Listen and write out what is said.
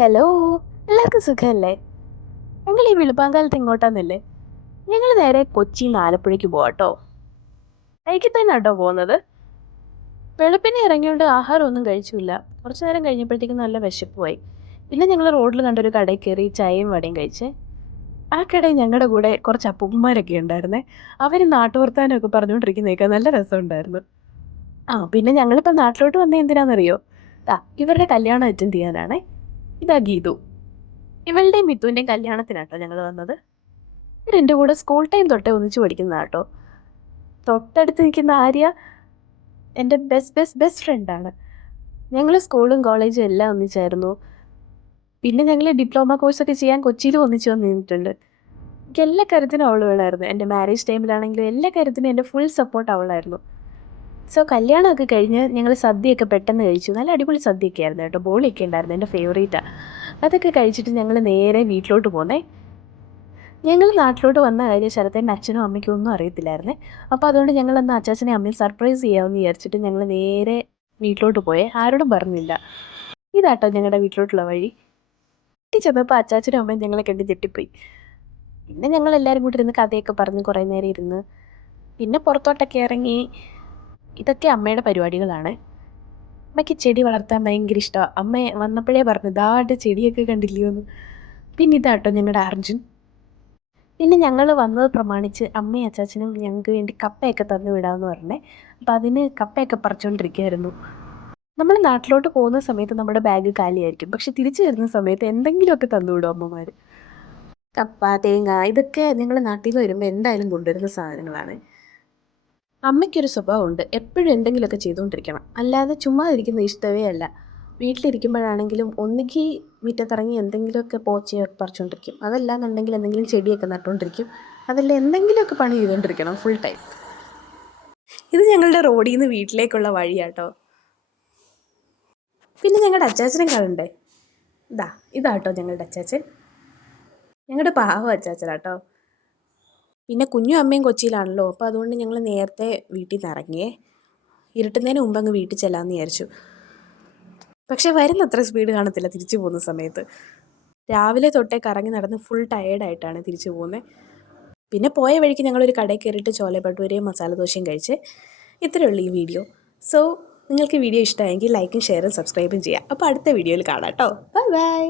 Hello, എല്ലാവർക്കും സുഖമല്ലേ? ഞങ്ങൾ ഈ വെളുപ്പാങ്കാലത്ത് ഇങ്ങോട്ടാന്നല്ലേ? ഞങ്ങൾ നേരെ കൊച്ചിയിൽ ആലപ്പുഴയ്ക്ക് പോവാട്ടോ. ബൈക്കിൽ തന്നെ കേട്ടോ പോകുന്നത്. വെളുപ്പിനെ ഇറങ്ങിയോണ്ട് ആഹാരമൊന്നും കഴിച്ചില്ല. കുറച്ച് നേരം കഴിഞ്ഞപ്പോഴത്തേക്കും നല്ല വിശപ്പുമായി. പിന്നെ ഞങ്ങൾ റോഡിൽ കണ്ടൊരു കടയിൽ കയറി ചായയും വടയും കഴിച്ച്. ആ കടയിൽ ഞങ്ങളുടെ കൂടെ കുറച്ച് അപ്പൂപ്പന്മാരൊക്കെ ഉണ്ടായിരുന്നേ. അവർ നാട്ടുവർത്താനമൊക്കെ പറഞ്ഞുകൊണ്ടിരിക്കുന്നതൊക്കെ നല്ല രസമുണ്ടായിരുന്നു. പിന്നെ ഞങ്ങളിപ്പോൾ നാട്ടിലോട്ട് വന്നത് എന്തിനാണെന്നറിയോ? ഇവരുടെ കല്യാണം അറ്റൻഡ് ചെയ്യാനാണേ. ഇതാ ഗീതു. ഇവളുടെയും മിത്തുവിൻ്റെയും കല്യാണത്തിനാട്ടോ ഞങ്ങൾ വന്നത്. ഇവരെൻ്റെ കൂടെ സ്കൂൾ ടൈം തൊട്ടേ ഒന്നിച്ച് പഠിക്കുന്നതാട്ടോ. തൊട്ടടുത്ത് നിൽക്കുന്ന ആര്യ എൻ്റെ ബെസ്റ്റ് ഫ്രണ്ടാണ്. ഞങ്ങൾ സ്കൂളും കോളേജും എല്ലാം ഒന്നിച്ചായിരുന്നു. പിന്നെ ഞങ്ങൾ ഡിപ്ലോമ കോഴ്സൊക്കെ ചെയ്യാൻ കൊച്ചിയിലും ഒന്നിച്ച് വന്ന് നിന്നിട്ടുണ്ട്. എനിക്ക് എല്ലാ കാര്യത്തിനും അവൾ വേണമായിരുന്നു. എൻ്റെ മാരേജ് ടൈമിലാണെങ്കിലും എല്ലാ കാര്യത്തിനും എൻ്റെ ഫുൾ സപ്പോർട്ട് അവളായിരുന്നു. സോ കല്യാണമൊക്കെ കഴിഞ്ഞ് ഞങ്ങൾ സദ്യയൊക്കെ പെട്ടെന്ന് കഴിച്ചു. നല്ല അടിപൊളി സദ്യയൊക്കെ ആയിരുന്നു കേട്ടോ. ബോളിയൊക്കെ ഉണ്ടായിരുന്നു, എൻ്റെ ഫേവറേറ്റാണ്. അതൊക്കെ കഴിച്ചിട്ട് ഞങ്ങൾ നേരെ വീട്ടിലോട്ട് പോന്നേ. ഞങ്ങൾ നാട്ടിലോട്ട് വന്ന കാര്യം ശരത്തേൻ്റെ അച്ഛനും അമ്മയ്ക്കും ഒന്നും അറിയത്തില്ലായിരുന്നേ. അപ്പോൾ അതുകൊണ്ട് ഞങ്ങളന്ന് അച്ചാച്ചനെ അമ്മയും സർപ്രൈസ് ചെയ്യാമെന്ന് വിചാരിച്ചിട്ട് ഞങ്ങൾ നേരെ വീട്ടിലോട്ട് പോയേ. ആരോടും പറഞ്ഞില്ല. ഇതാട്ടോ ഞങ്ങളുടെ വീട്ടിലോട്ടുള്ള വഴി. വീട്ടിൽ ചെന്നപ്പോൾ അച്ചാച്ചനും അമ്മയും ഞങ്ങളെ കണ്ട് ഞെട്ടിപ്പോയി. പിന്നെ ഞങ്ങൾ എല്ലാവരും കൂടി ഇരുന്ന് കഥയൊക്കെ പറഞ്ഞ് കുറേ നേരം ഇരുന്ന് പിന്നെ പുറത്തോട്ടൊക്കെ ഇറങ്ങി. ഇതൊക്കെ അമ്മയുടെ പരിപാടികളാണ്. അമ്മയ്ക്ക് ചെടി വളർത്താൻ ഭയങ്കര ഇഷ്ടമാണ്. അമ്മ വന്നപ്പോഴേ പറഞ്ഞു, ദാണ്ട് ചെടിയൊക്കെ കണ്ടില്ലയോ എന്ന്. പിന്നെ ഇതാട്ടോ ഞങ്ങളുടെ അർജുൻ. പിന്നെ ഞങ്ങൾ വന്നത് പ്രമാണിച്ച് അമ്മയും അച്ചാച്ചനും ഞങ്ങൾക്ക് വേണ്ടി കപ്പയൊക്കെ തന്നു വിടാമെന്ന് പറഞ്ഞേ. അപ്പം അതിന് കപ്പയൊക്കെ പറിച്ചുകൊണ്ടിരിക്കുകയായിരുന്നു. നമ്മൾ നാട്ടിലോട്ട് പോകുന്ന സമയത്ത് നമ്മുടെ ബാഗ് കാലിയായിരിക്കും. പക്ഷെ തിരിച്ചു വരുന്ന സമയത്ത് എന്തെങ്കിലുമൊക്കെ തന്നു വിടും അമ്മമാർ. കപ്പ, തേങ്ങ, ഇതൊക്കെ ഞങ്ങൾ നാട്ടിൽ നിന്ന് വരുമ്പോൾ എന്തായാലും കൊണ്ടുവരുന്ന സാധനങ്ങളാണ്. അമ്മയ്ക്കൊരു സ്വഭാവമുണ്ട്, എപ്പോഴും എന്തെങ്കിലുമൊക്കെ ചെയ്തുകൊണ്ടിരിക്കണം. അല്ലാതെ ചുമ്മാ ഇരിക്കുന്നത് ഇഷ്ടമേ അല്ല. വീട്ടിലിരിക്കുമ്പോഴാണെങ്കിലും ഒന്നുകിൽ മുറ്റത്തിറങ്ങി എന്തെങ്കിലുമൊക്കെ പോച്ചയൊക്കെ പറിച്ചുകൊണ്ടിരിക്കും. അതല്ലാന്നുണ്ടെങ്കിൽ എന്തെങ്കിലും ചെടിയൊക്കെ നട്ടുകൊണ്ടിരിക്കും. അതല്ല എന്തെങ്കിലുമൊക്കെ പണി ചെയ്തുകൊണ്ടിരിക്കണം ഫുൾ ടൈം. ഇത് ഞങ്ങളുടെ റോഡിൽ നിന്ന് വീട്ടിലേക്കുള്ള വഴിയാട്ടോ. പിന്നെ ഞങ്ങളുടെ അച്ചാച്ചനെ കാണണ്ടേ? ഇതാട്ടോ ഞങ്ങളുടെ അച്ചാച്ചൻ. ഞങ്ങളുടെ പാവം അച്ചാച്ചനാട്ടോ. പിന്നെ കുഞ്ഞും അമ്മയും കൊച്ചിയിലാണല്ലോ. അപ്പോൾ അതുകൊണ്ട് ഞങ്ങൾ നേരത്തെ വീട്ടിൽ നിന്ന് ഇറങ്ങിയേ. ഇരുട്ടുന്നതിന് മുമ്പ് അങ്ങ് വീട്ടിൽ ചെല്ലാമെന്ന് വിചാരിച്ചു. പക്ഷേ വരുന്നത്ര സ്പീഡ് കാണത്തില്ല തിരിച്ചു പോകുന്ന സമയത്ത്. രാവിലെ തൊട്ടേ കറങ്ങി നടന്ന് ഫുൾ ടയേർഡായിട്ടാണ് തിരിച്ചു പോകുന്നത്. പിന്നെ പോയ വഴിക്ക് ഞങ്ങളൊരു കടയിൽ കയറിയിട്ട് ചോല ഭട്ടൂരയും മസാല ദോശയും കഴിച്ച്. ഇത്രയേ ഉള്ളൂ ഈ വീഡിയോ. സോ നിങ്ങൾക്ക് വീഡിയോ ഇഷ്ടമായെങ്കിൽ ലൈക്കും ഷെയറും സബ്സ്ക്രൈബും ചെയ്യാം. അപ്പോൾ അടുത്ത വീഡിയോയിൽ കാണാം കേട്ടോ. Bye bye.